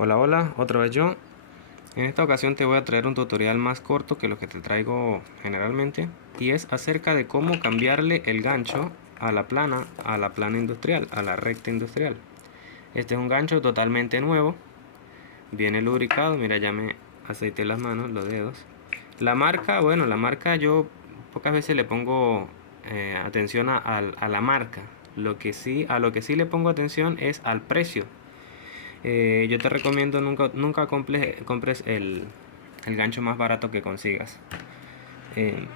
Hola, hola, otra vez yo. En esta ocasión te voy a traer un tutorial más corto que los que te traigo generalmente, y es acerca de cómo cambiarle el gancho a la plana industrial, a la recta industrial. Este es un gancho totalmente nuevo, viene lubricado, mira, ya me aceité las manos, los dedos. La marca, bueno, la marca yo pocas veces le pongo atención a la marca. A lo que sí le pongo atención es al precio. Yo te recomiendo nunca compres el gancho más barato que consigas. Eh,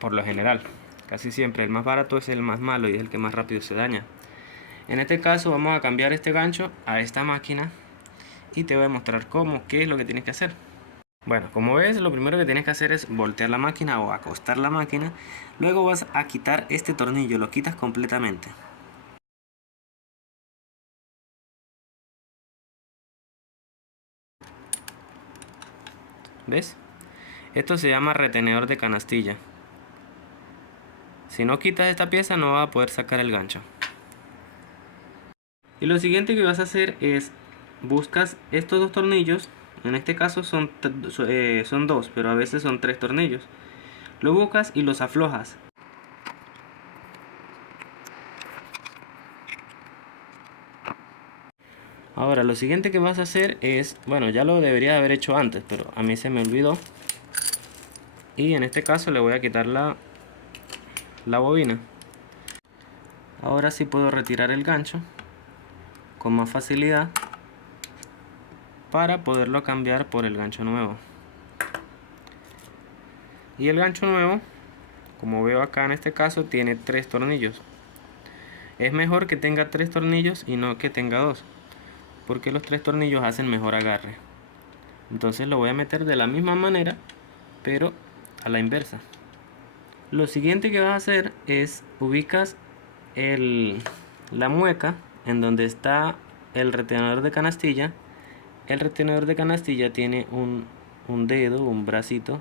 por lo general, casi siempre el más barato es el más malo y es el que más rápido se daña. En este caso vamos a cambiar este gancho a esta máquina y te voy a mostrar qué es lo que tienes que hacer. Bueno, como ves, lo primero que tienes que hacer es voltear la máquina o acostar la máquina. Luego vas a quitar este tornillo, lo quitas completamente. ¿Ves? Esto se llama retenedor de canastilla. Si no quitas esta pieza no vas a poder sacar el gancho. Y lo siguiente que vas a hacer es buscas estos dos tornillos. En este caso son dos, pero a veces son tres tornillos. Lo buscas y los aflojas. Ahora lo siguiente que vas a hacer es, bueno, ya lo debería haber hecho antes, pero a mí se me olvidó. Y en este caso le voy a quitar la bobina. Ahora sí puedo retirar el gancho con más facilidad para poderlo cambiar por el gancho nuevo. Y el gancho nuevo, como veo acá en este caso, tiene tres tornillos. Es mejor que tenga tres tornillos y no que tenga dos, porque los tres tornillos hacen mejor agarre. Entonces lo voy a meter de la misma manera, pero a la inversa. Lo siguiente que vas a hacer es ubicas la mueca en donde está el retenedor de canastilla. El retenedor de canastilla tiene un dedo, un bracito,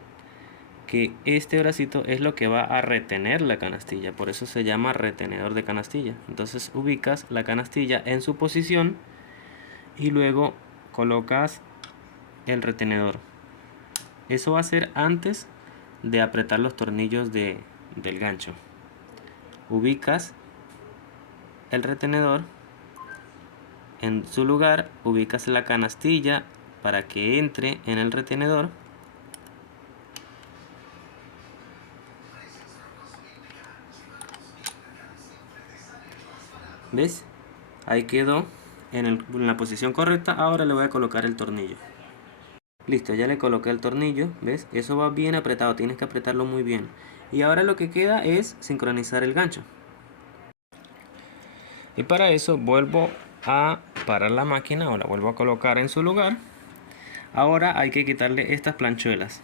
que este bracito es lo que va a retener la canastilla, por eso se llama retenedor de canastilla. Entonces ubicas la canastilla en su posición y luego colocas el retenedor. Eso va a ser antes de apretar los tornillos del gancho. Ubicas el retenedor en su lugar, ubicas la canastilla para que entre en el retenedor. ¿Ves? Ahí quedó en la posición correcta. Ahora le voy a colocar el tornillo. Listo, ya le coloqué el tornillo. ¿Ves? Eso va bien apretado, tienes que apretarlo muy bien. Y ahora lo que queda es sincronizar el gancho. Y para eso vuelvo a parar la máquina o la vuelvo a colocar en su lugar. Ahora hay que quitarle estas planchuelas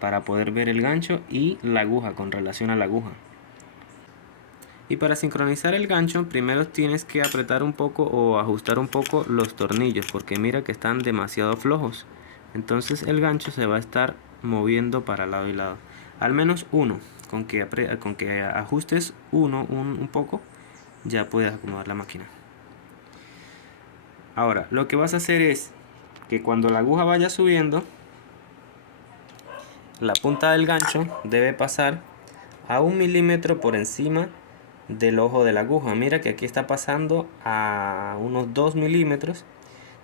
para poder ver el gancho y la aguja con relación a la aguja. Y para sincronizar el gancho, primero tienes que apretar un poco o ajustar un poco los tornillos, porque mira que están demasiado flojos. Entonces el gancho se va a estar moviendo para lado y lado. Al menos uno, con que ajustes uno un poco, ya puedes acomodar la máquina. Ahora, lo que vas a hacer es que cuando la aguja vaya subiendo, la punta del gancho debe pasar a 1 milímetro por encima del ojo de la aguja. Mira que aquí está pasando a unos 2 milímetros.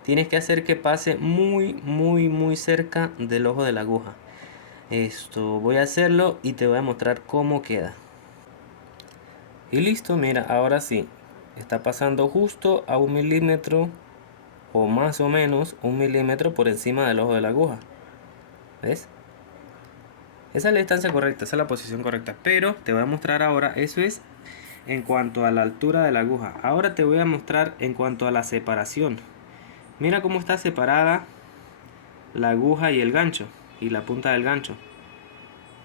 Tienes que hacer que pase muy cerca del ojo de la aguja. Esto voy a hacerlo y te voy a mostrar cómo queda. Y listo, mira, ahora sí. Está pasando justo a 1 milímetro o más o menos 1 milímetro por encima del ojo de la aguja. ¿Ves? Esa es la distancia correcta, esa es la posición correcta. Pero te voy a mostrar ahora, eso es en cuanto a la altura de la aguja. Ahora te voy a mostrar en cuanto a la separación. Mira cómo está separada la aguja y el gancho y la punta del gancho.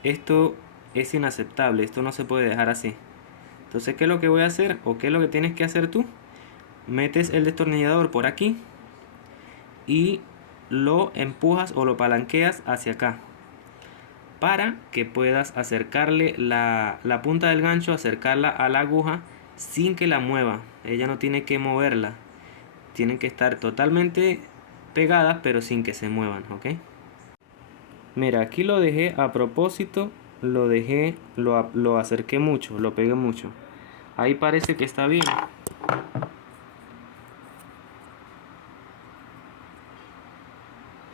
Esto es inaceptable, esto no se puede dejar así. Entonces, ¿qué es lo que voy a hacer o qué es lo que tienes que hacer tú? Metes el destornillador por aquí y lo empujas o lo palanqueas hacia acá para que puedas acercarle la punta del gancho, acercarla a la aguja sin que la mueva. Ella no tiene que moverla, tienen que estar totalmente pegadas pero sin que se muevan, ¿ok? Mira, aquí lo dejé a propósito, lo acerqué mucho, lo pegué mucho. Ahí parece que está bien.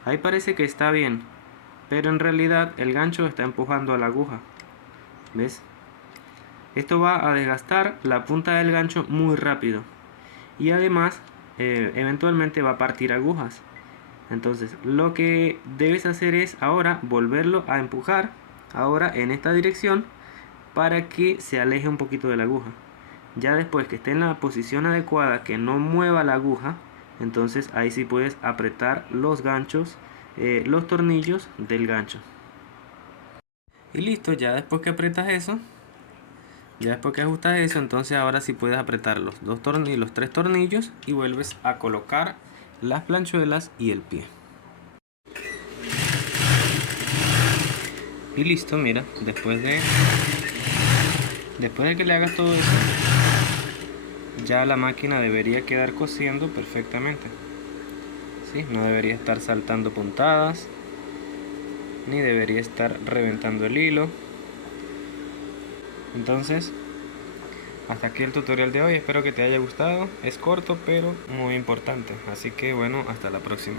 Ahí parece que está bien, pero en realidad el gancho está empujando a la aguja. ¿Ves? Esto va a desgastar la punta del gancho muy rápido. Y además, eventualmente va a partir agujas. Entonces, lo que debes hacer es ahora volverlo a empujar, ahora en esta dirección, para que se aleje un poquito de la aguja. Ya después que esté en la posición adecuada, que no mueva la aguja, entonces ahí sí puedes apretar los ganchos, los tornillos del gancho. Y listo, ya después que apretas eso, ya después que ajustas eso, entonces ahora sí puedes apretar los dos tornillos, los tres tornillos, y vuelves a colocar las planchuelas y el pie. Y listo, mira, después de que le hagas todo eso, ya la máquina debería quedar cosiendo perfectamente. ¿Sí? No debería estar saltando puntadas, ni debería estar reventando el hilo. Entonces, hasta aquí el tutorial de hoy, espero que te haya gustado. Es corto pero muy importante, así que bueno, hasta la próxima.